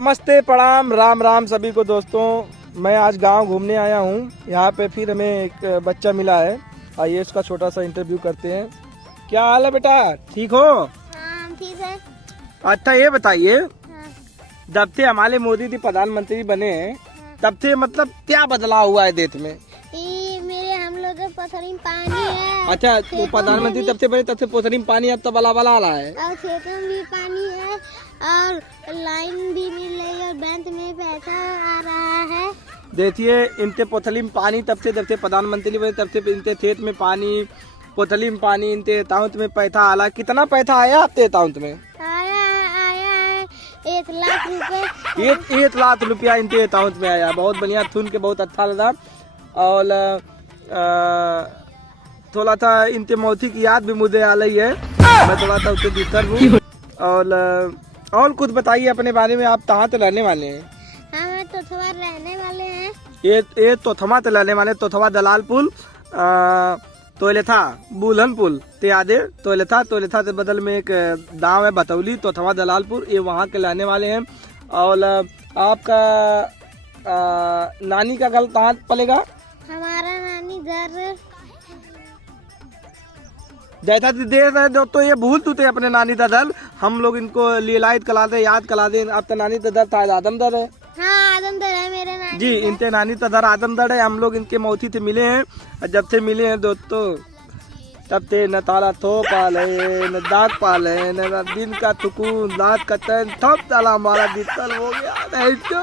नमस्ते, प्रणाम, राम राम सभी को दोस्तों। मैं आज गांव घूमने आया हूं। यहाँ पे फिर हमें एक बच्चा मिला है। आइए इसका छोटा सा इंटरव्यू करते हैं। क्या हाल है बेटा, ठीक हो? हाँ ठीक है। अच्छा ये बताइए, हाँ, जब से हमारे मोदी जी प्रधानमंत्री बने हैं तब से मतलब क्या बदलाव हुआ है देश में? ये मेरे हम लोग के पथरी में पानी है। अच्छा, तो प्रधानमंत्री तब से बने तब से पोखरी में पानी अब तो बला बला रहा है। और खेतों में भी पानी है और लाइन भी मिल रही है और बैंक में पैसा आ रहा है। देखिए, इनके पोथली में पानी तब से जब से प्रधानमंत्री बने तब से इनके खेत में पानी, पोथली में पानी, इनके अकाउंट में पैसा आला। कितना पैसा आया आपके अकाउंट में? आया है 1 लाख रुपए। 1 लाख रुपया इनके अकाउंट में आया। बहुत बढ़िया, सुन के बहुत अच्छा लगा। और थोड़ा सा इनके मौसी की याद भी मुझे आ रही है। मैं थोड़ा सा उससे डिस्टर्ब हूँ। और कुछ बताइए अपने बारे में। आप कहाँ से रहने वाले हैं? हम तो थोड़ा रहने वाले हैं। ये तोथमा से रहने वाले। तोथमा दलालपुर, तोयलेथा, बुलहनपुर ते आदे तोयलेथा से बदल में एक गांव है बतौली, तोथमा दलालपुर, ये वहाँ के रहने वाले हैं। और आपका नानी का घर कहाँ पलेगा? हमारा नानी घर जैसा देर है तो ये भूल तू थे अपने नानी का दल। हम लोग इनको लीलायत कला दे, याद कला दे। आपका नानी का दर था आदमदर है। हाँ आदमदर है मेरे नानी जी, इनके नानी का दर आदमदर है। हम लोग इनके मौसी से मिले हैं। और जब से मिले हैं दोस्तों तब से न ताला थो पाले, न दाग पाले, न दिन का सुकून, रात का चैन, सब साला हमारा डिजिटल हो गया। नहीं तो